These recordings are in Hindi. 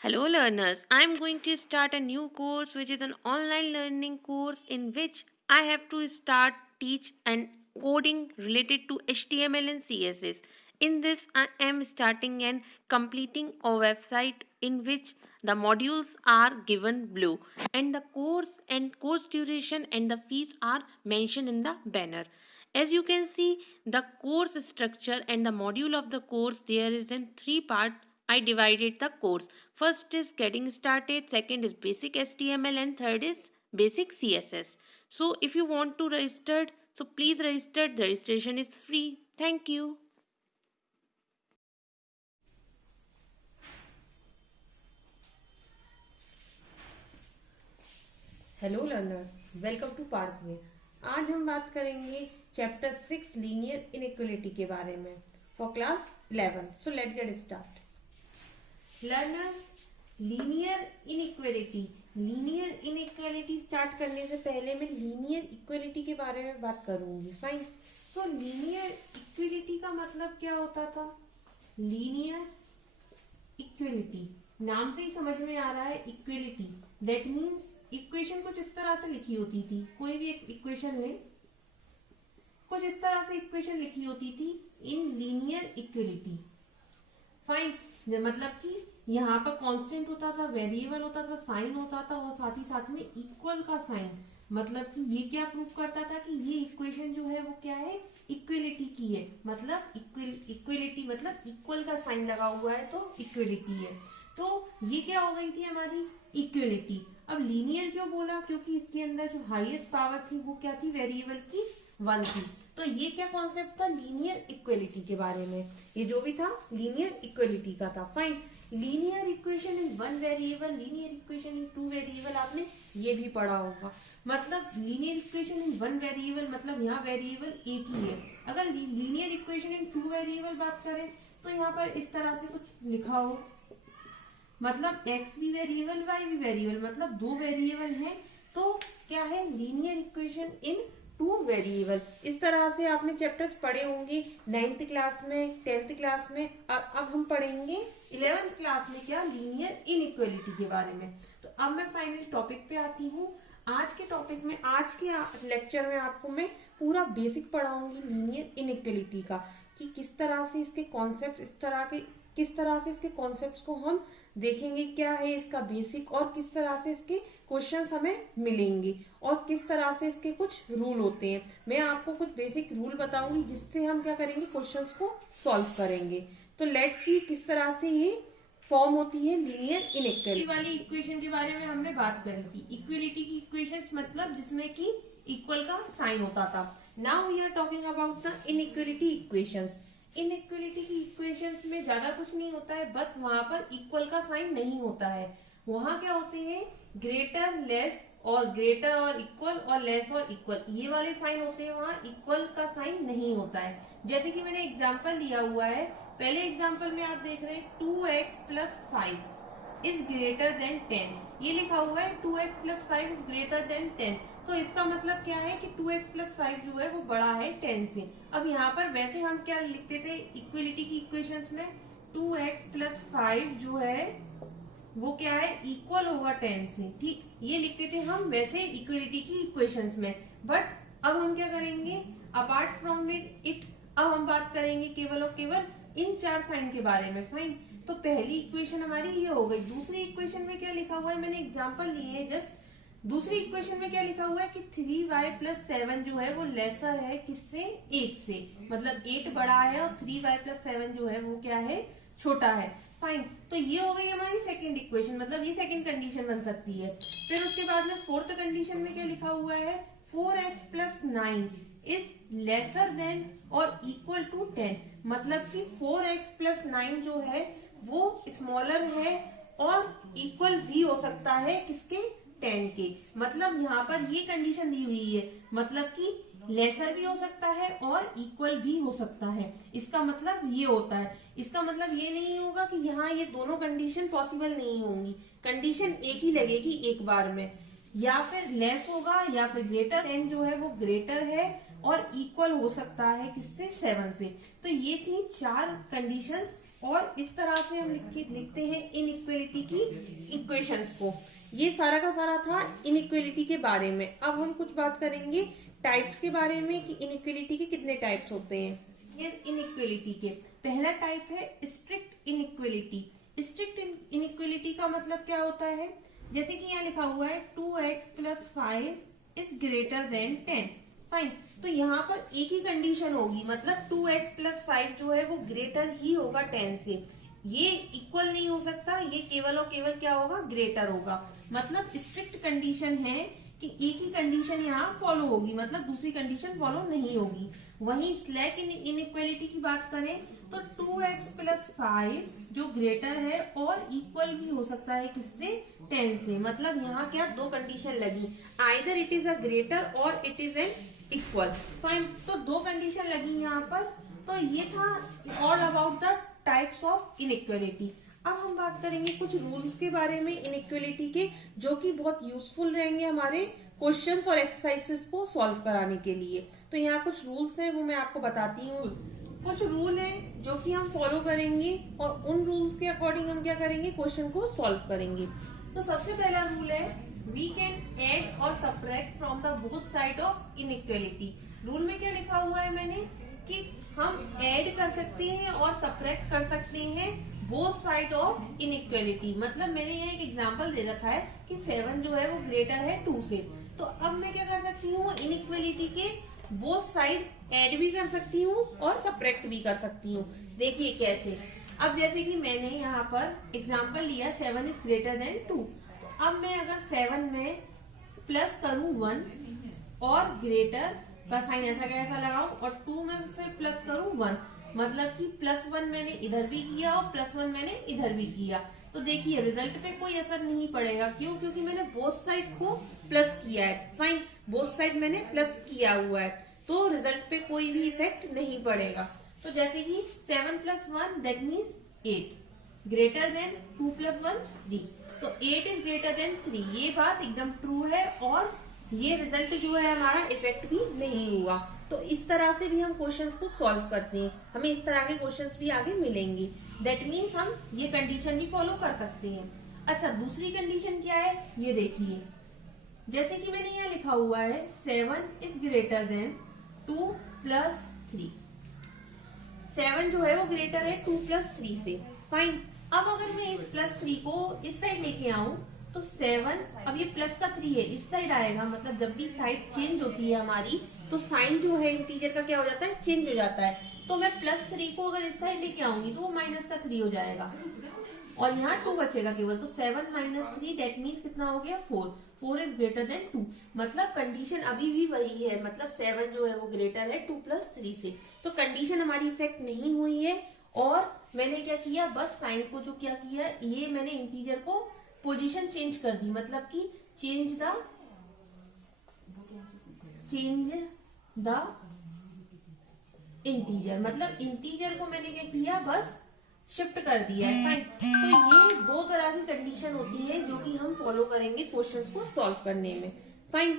Hello, learners. I'm going to start a new course which is an online learning course in which I have to start teach and coding related to HTML and CSS. In this, I am starting and completing a website in which the modules are given below and the course and course duration and the fees are mentioned in the banner. As you can see, the course structure and the module of the course there is in three parts. I divided the course. First is getting started, second is basic HTML and third is basic CSS. So if you want to register, so please register. The registration is free. Thank you. Hello learners, welcome to Parkway. आज हम बात करेंगे चैप्टर 6 लीनियर इनइक्वलिटी के बारे में for class 11। So let get start. Learners, linear inequality start करने से पहले मैं लीनियर इक्वलिटी के बारे में बात करूंगी। फाइन। सो लीनियर इक्वलिटी का मतलब क्या होता था? लीनियर इक्वलिटी नाम से ही समझ में आ रहा है, इक्वलिटी दैट मीन्स इक्वेशन कुछ इस तरह से लिखी होती थी। कोई भी एक इक्वेशन ले, कुछ इस तरह से इक्वेशन लिखी होती थी इन लीनियर इक्वलिटी। फाइन। मतलब कि यहाँ पर कांस्टेंट होता था, वेरिएबल होता था, साइन होता था और साथ ही साथ में इक्वल का साइन। मतलब कि ये क्या प्रूव करता था कि ये इक्वेशन जो है वो क्या है, इक्वलिटी की है। मतलब इक्वलिटी मतलब इक्वल का साइन लगा हुआ है तो इक्वलिटी है। तो ये क्या हो गई थी हमारी इक्वलिटी। अब लीनियर क्यों बोला? क्योंकि इसके अंदर जो हाईएस्ट पावर थी वो क्या थी, वेरिएबल की 1 थी। तो ये क्या कॉन्सेप्ट था, लीनियर इक्वलिटी के बारे में। ये जो भी था लीनियर इक्वलिटी का था। Fine. Linear equation in 1 variable, linear equation in 2 variable, आपने ये भी पढ़ा होगा। मतलब लीनियर इक्वेशन इन 1 वेरिएबल मतलब यहाँ वेरिएबल एक ही है। अगर लीनियर इक्वेशन इन 2 वेरिएबल बात करें तो यहाँ पर इस तरह से कुछ लिखा हो, मतलब x भी वेरिएबल, y भी वेरिएबल, मतलब 2 वेरिएबल हैं तो क्या है, लीनियर इक्वेशन इन 2 वेरिएबल। इस तरह से आपने चैप्टर्स पढ़े होंगे 9th क्लास में, 10th क्लास में, और अब हम पढ़ेंगे 11th क्लास में क्या, लीनियर इनइक्वलिटी के बारे में। तो अब मैं फाइनल टॉपिक पे आती हूँ। आज के टॉपिक में, आज के लेक्चर में आपको मैं पूरा बेसिक पढ़ाऊंगी लीनियर इनइक्वलिटी का, कि किस तरह से इसके कॉन्सेप्ट, किस तरह से इसके कॉन्सेप्ट्स को हम देखेंगे, क्या है इसका बेसिक, और किस तरह से इसके क्वेश्चंस हमें मिलेंगे, और किस तरह से इसके कुछ रूल होते हैं। मैं आपको कुछ बेसिक रूल बताऊंगी जिससे हम क्या करेंगे, क्वेश्चंस को सॉल्व करेंगे। तो लेट्स सी किस तरह से ये फॉर्म होती है लीनियर इनइक्वलिटी वाली इक्वेशन के बारे में हमने बात करी थी। इक्वलिटी की इक्वेशंस मतलब जिसमें कि इक्वल का साइन होता था। Now we are talking about the inequality equations. Inequality की इक्वेशंस में ज्यादा कुछ नहीं होता है, बस वहां पर इक्वल का साइन नहीं होता है। वहां क्या होते हैं, ग्रेटर, लेस और ग्रेटर और इक्वल, और लेस और इक्वल, ये वाले साइन होते हैं। वहां इक्वल का साइन नहीं होता है। जैसे कि मैंने एग्जांपल दिया हुआ है, पहले एग्जांपल में आप देख रहे हैं 2x + 5 इज ग्रेटर देन 10। ये लिखा हुआ है 2x + 5 इज ग्रेटर देन 10। तो इसका मतलब क्या है कि 2x + 5 जो है वो बड़ा है 10 से। अब यहाँ पर वैसे हम क्या लिखते थे इक्वलिटी की इक्वेशंस में, 2x + 5 जो है वो क्या है, इक्वल होगा 10 से। ठीक, ये लिखते थे हम वैसे इक्वलिटी की इक्वेशंस में। बट अब हम क्या करेंगे, अपार्ट फ्रॉम इट अब हम बात करेंगे केवल और केवल इन 4 साइन के बारे में। फाइन। तो पहली इक्वेशन हमारी ये हो गई। दूसरी इक्वेशन में क्या लिखा हुआ है, मैंने एग्जांपल लिए है जस्ट। दूसरी इक्वेशन में क्या लिखा हुआ है कि 3y + 7 जो है वो लेसर है किससे, 8 से। मतलब 8 बड़ा है और 3y + 7 जो है वो क्या है, छोटा है। फाइन। तो ये हो गई हमारी सेकंड इक्वेशन, मतलब ये सेकंड कंडीशन बन सकती है। फिर उसके बाद में फोर्थ कंडीशन में क्या लिखा हुआ है, 4x + 9 इज लेसर देन और इक्वल टू 10। मतलब कि 4x + 9 जो है वो स्मॉलर है और इक्वल भी हो सकता है किसके, 10 के। मतलब यहाँ पर ये कंडीशन दी हुई है, मतलब कि लेसर भी हो सकता है और इक्वल भी हो सकता है। इसका मतलब ये होता है। इसका मतलब ये नहीं होगा कि यहाँ ये दोनों कंडीशन पॉसिबल नहीं होंगी। कंडीशन एक ही लगेगी एक बार में, या फिर लेस होगा या फिर ग्रेटर। 10 जो है वो ग्रेटर है और इक्वल हो सकता है किससे, 7 से। तो ये थी 4 कंडीशंस और इस तरह से हम लिखते हैं इनइक्वलिटी की इक्वेशंस को। ये सारा का सारा था इनइक्वलिटी के बारे में। अब हम कुछ बात करेंगे टाइप्स के बारे में कि इनइक्वलिटी के कितने टाइप्स होते हैं। ये इनइक्वलिटी के पहला टाइप है स्ट्रिक्ट इनइक्वलिटी। स्ट्रिक्ट इनइक्वलिटी का मतलब क्या होता है, जैसे कि यहाँ लिखा हुआ है 2x + 5 is greater than 10। Fine, तो यहाँ पर एक ही कंडीशन होगी, मतलब 2x + 5 जो है वो ग्रेटर ही होगा 10 से। ये इक्वल नहीं हो सकता, ये केवल और केवल क्या होगा, ग्रेटर होगा। मतलब स्ट्रिक्ट कंडीशन है कि एक ही कंडीशन यहाँ फॉलो होगी, मतलब दूसरी कंडीशन फॉलो नहीं होगी। वहीं स्लैक इनइक्वलिटी की बात करें तो 2x + 5 जो ग्रेटर है और इक्वल भी हो सकता है किससे, 10 से। मतलब यहाँ क्या दो कंडीशन लगी, either it is a greater or it is an equal. Fine, तो दो कंडीशन लगी यहाँ पर। तो ये था all about the types of inequality. अब हम बात करेंगे कुछ रूल्स के बारे में इनइक्वलिटी के, जो कि बहुत यूजफुल रहेंगे हमारे क्वेश्चंस और एक्सरसाइजेस को सॉल्व कराने के लिए। तो यहाँ कुछ रूल्स हैं, वो मैं आपको बताती हूँ। कुछ रूल हैं जो कि हम फॉलो करेंगे और उन रूल्स के अकॉर्डिंग हम क्या करेंगे, क्वेश्चन को सॉल्व करेंगे। तो सबसे पहला रूल है वी कैन ऐड और subtract from the both side of inequality. Rule में क्या लिखा हुआ है मैंने कि हम ऐड कर सकते हैं और सब्ट्रैक्ट कर सकते हैं बोथ साइड ऑफ इनइक्वलिटी। मतलब मैंने यहाँ एक एग्जांपल दे रखा है कि 7 जो है वो ग्रेटर है 2 से। तो अब मैं क्या कर सकती हूँ, इनइक्वलिटी के बोथ साइड ऐड भी कर सकती हूँ और सब्ट्रैक्ट भी कर सकती हूँ। देखिए कैसे। अब जैसे कि मैंने यहाँ पर एग्जांपल लिया 7 इज ग्रेटर देन 2। अब मैं अगर 7 में प्लस करूँ 1 और ग्रेटर का साइन ऐसा कैसा लगाऊं और 2 में फिर प्लस करूँ 1, मतलब कि +1 मैंने इधर भी किया और +1 मैंने इधर भी किया। तो देखिए रिजल्ट पे कोई असर नहीं पड़ेगा। क्यों? क्योंकि मैंने बोथ साइड को प्लस किया है। फाइन, बोथ साइड मैंने प्लस किया हुआ है, तो रिजल्ट पे कोई भी इफेक्ट नहीं पड़ेगा। तो जैसे कि 7 + 1 दैट मीन्स 8 ग्रेटर देन 2 + 1 3। तो 8 इज ग्रेटर देन 3, ये बात एकदम ट्रू है और ये रिजल्ट जो है हमारा इफेक्ट भी नहीं हुआ। तो इस तरह से भी हम क्वेश्चंस को सॉल्व करते हैं, हमें इस तरह के क्वेश्चंस भी आगे मिलेंगे। दैट मीन्स हम ये कंडीशन भी फॉलो कर सकते हैं। अच्छा, दूसरी कंडीशन क्या है, ये देखिए। जैसे कि मैंने यहाँ लिखा हुआ है 7 इज ग्रेटर देन 2 + 3। 7 जो है वो ग्रेटर है 2 + 3 से। फाइन, अब अगर मैं इस +3 को इस साइड लेके आऊं तो 7, अब ये प्लस का 3 है, इस साइड आएगा। मतलब जब भी साइड चेंज होती है हमारी तो साइन जो है इंटीजर का क्या हो जाता है, चेंज हो जाता है। तो मैं +3 को अगर इस साइड लेके आऊंगी तो वो -3 हो जाएगा और यहाँ 2 बचेगा केवल। तो 7 - 3 दैट मीन्स कितना हो गया, 4 इज ग्रेटर देन 2। मतलब कंडीशन अभी भी वही है, मतलब 7 जो है वो ग्रेटर है 2 + 3 से। तो कंडीशन हमारी इफेक्ट नहीं हुई है और मैंने क्या किया, बस साइन को जो क्या किया, ये मैंने इंटीजर को पोजीशन चेंज कर दी। मतलब कि चेंज द इंटीजर, मतलब इंटीजर को मैंने क्या किया, बस शिफ्ट कर दिया है। फाइन, तो ये दो तरह की कंडीशन होती है जो कि हम फॉलो करेंगे क्वेश्चंस को सॉल्व करने में। फाइन,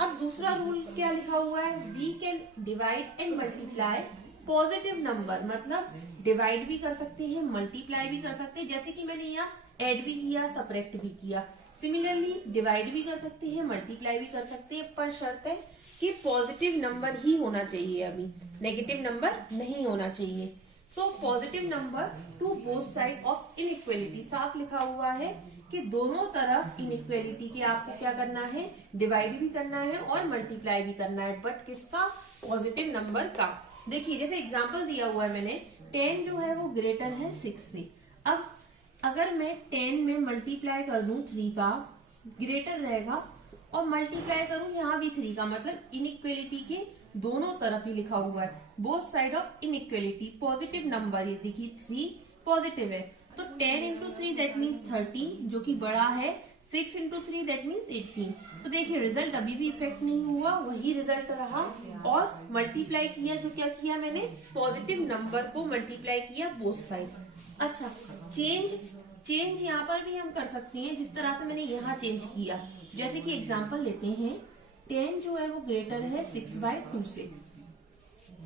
अब दूसरा रूल क्या लिखा हुआ है, we can divide and multiply positive number. मतलब डिवाइड भी कर सकते हैं, मल्टीप्लाई भी कर सकते हैं। जैसे कि मैंने यहाँ ऐड भी किया, सब्ट्रैक्ट भी किया। सिमिलरली डिवाइड भी कर सकते हैं, मल्टीप्लाई भी कर सकते हैं, पर शर्त है कि पॉजिटिव नंबर ही होना चाहिए, अभी नेगेटिव नंबर नहीं होना चाहिए। So positive number two both side of inequality, साफ लिखा हुआ है कि दोनों तरफ इनइक्वलिटी के आपको क्या करना है, डिवाइड भी करना है और मल्टीप्लाई भी करना है, बट किसका, पॉजिटिव नंबर का। देखिए जैसे एग्जांपल दिया हुआ है मैंने, 10 जो है वो ग्रेटर है 6 से। अब अगर मैं 10 में मल्टीप्लाई कर दूं 3 का, ग्रेटर रहेगा, और मल्टीप्लाई करूं यहाँ भी 3 का, मतलब इनइक्वलिटी के दोनों तरफ ही लिखा हुआ है, both side of inequality. Positive number, ये देखिए 3 पॉजिटिव है, तो 10 × 3 दैट मीन्स 30 जो कि बड़ा है, 6 × 3 दैट मीन्स 18। तो देखिए रिजल्ट अभी भी इफेक्ट नहीं हुआ, वही रिजल्ट रहा। और मल्टीप्लाई किया, जो क्या किया मैंने, पॉजिटिव नंबर को मल्टीप्लाई किया बोथ साइड। अच्छा, चेंज यहाँ पर भी हम कर सकते हैं, जिस तरह से मैंने यहाँ चेंज किया। जैसे कि एग्जांपल लेते हैं, 10 जो है वो ग्रेटर है 6/2 से।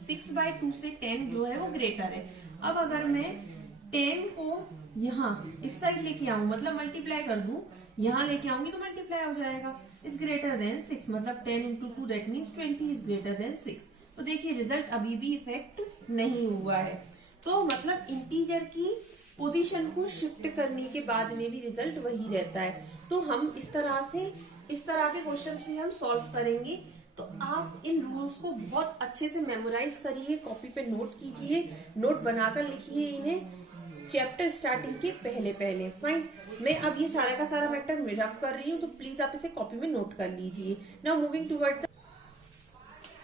6/2 से 10 जो है वो ग्रेटर है। अब अगर मैं 10 को यहाँ इस साइड लेके आऊं, मतलब मल्टीप्लाई कर दूं, यहाँ लेके आऊंगी तो मल्टीप्लाई हो जाएगा। इज ग्रेटर देन 6, मतलब 10 into 2 that means 20 is greater than 6। तो देखिए रिजल्ट अभी भी इफेक्ट नहीं हुआ है। तो मतलब इंटीजर की पोजीशन को शिफ्ट करने के बाद में भी रिजल्ट वही रहता है। तो हम इस तरह के क्वेश्चंस भी हम सॉल्व करेंगे। तो आप इन रूल्स को बहुत अच्छे से मेमोराइज करिए, कॉपी पे नोट कीजिए, नोट बनाकर लिखिए इन्हें चैप्टर स्टार्टिंग के पहले पहले। फाइन, मैं अब ये सारा का सारा मैटर रफ कर रही हूँ, तो प्लीज आप इसे कॉपी में नोट कर लीजिए। Now moving toward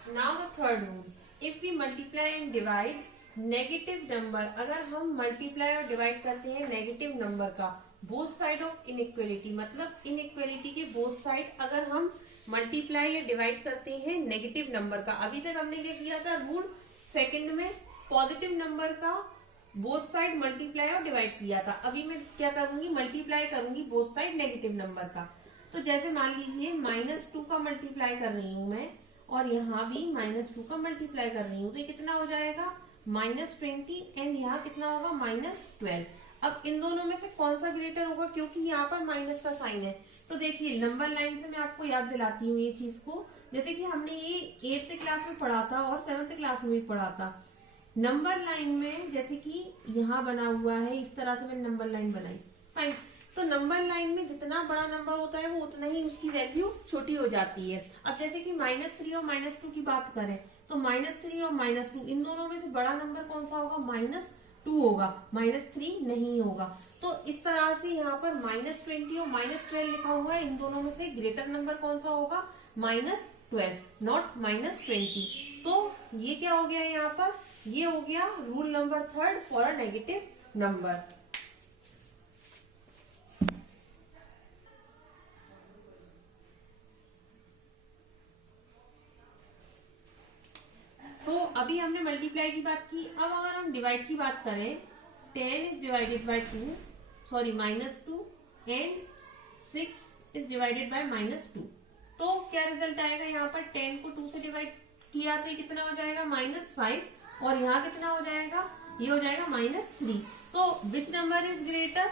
now the third rule, if we multiply and divide negative number, अगर हम मल्टीप्लाई और डिवाइड करते हैं नेगेटिव नंबर का बोथ साइड ऑफ इनइक्वलिटी, मतलब इनइक्वलिटी के बोथ साइड अगर हम मल्टीप्लाई या डिवाइड करते हैं नेगेटिव नंबर का। अभी तक हमने क्या किया था, रूल सेकंड में पॉजिटिव नंबर का बोथ साइड मल्टीप्लाई और डिवाइड किया था। अभी मैं क्या करूंगी, मल्टीप्लाई करूंगी बोथ साइड नेगेटिव नंबर का। तो जैसे मान लीजिए -2 का मल्टीप्लाई कर रही हूं मैं, और यहाँ भी -2 का मल्टीप्लाई कर रही हूँ, तो ये कितना हो जाएगा -20, एंड यहाँ कितना होगा -12। अब इन दोनों में से कौन सा ग्रेटर होगा, क्योंकि यहाँ पर माइनस का साइन है। तो देखिए नंबर लाइन से मैं आपको याद दिलाती हूँ ये चीज को, जैसे कि हमने ये 8th क्लास में पढ़ा था और 7th क्लास में भी पढ़ा था। नंबर लाइन में जैसे कि यहाँ बना हुआ है, इस तरह से मैंने नंबर लाइन बनाई। फाइन, तो नंबर लाइन में जितना बड़ा नंबर होता है वो उतना ही उसकी वैल्यू छोटी हो जाती है। अब जैसे कि -3 और -2 की बात करें, तो -3 और -2 इन दोनों में से बड़ा नंबर कौन सा होगा, -2 होगा, -3 नहीं होगा। तो इस तरह से यहाँ पर -20 और -12 लिखा हुआ है, इन दोनों में से ग्रेटर नंबर कौन सा होगा, -12 नॉट -20। तो ये क्या हो गया यहाँ पर, ये हो गया rule number 3 for a negative number. अभी हमने मल्टीप्लाई की बात की। अब अगर हम डिवाइड की बात करें, 10 is divided by 2, sorry -2, and 6 is divided by -2, तो क्या रिजल्ट आएगा, यहाँ पर 10 को 2 से डिवाइड किया तो ये कितना हो जाएगा -5, और यहाँ कितना हो जाएगा, ये हो जाएगा -3। तो which number is greater,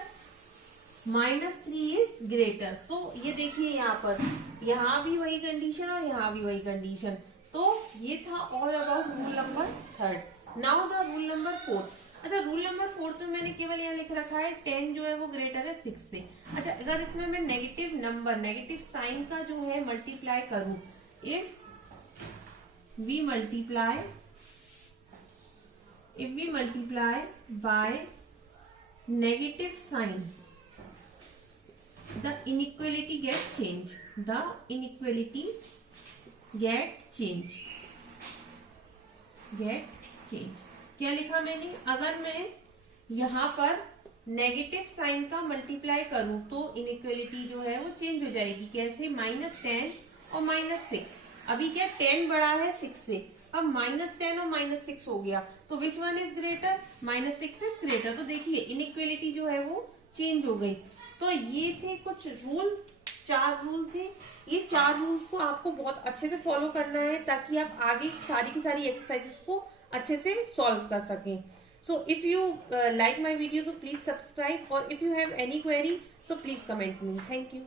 -3 is greater. So ये देखिए यहाँ पर, यहाँ भी वही कंडीशन और यहाँ भी वही कंडीशन। तो ये था all about rule number 3। Now the rule number 4। अच्छा, रूल नंबर 4 में मैंने केवल यहाँ लिख रखा है 10 जो है वो ग्रेटर है 6 से। अच्छा, अगर इसमें मैं नेगेटिव नंबर, नेगेटिव साइन का जो है मल्टीप्लाई करूं, if we multiply by negative sign, the inequality get change, the inequality get change। क्या लिखा मैंने, अगर मैं यहाँ पर नेगेटिव साइन का मल्टीप्लाई करूं तो इनइक्वलिटी जो है वो चेंज हो जाएगी। कैसे, -10 और -6। अभी क्या 10 बड़ा है 6 से, अब -10 और -6 हो गया, तो which one is greater, -6 is greater. तो देखिए इनइक्वलिटी जो है वो चेंज हो गई। तो ये थे कुछ रूल, 4 रूल थे। ये 4 रूल्स को आपको बहुत अच्छे से फॉलो करना है ताकि आप आगे सारी की सारी एक्सरसाइजेस को अच्छे से सॉल्व कर सकें। So if you like my video, so please subscribe, और if you have any query, so please comment me. Thank you.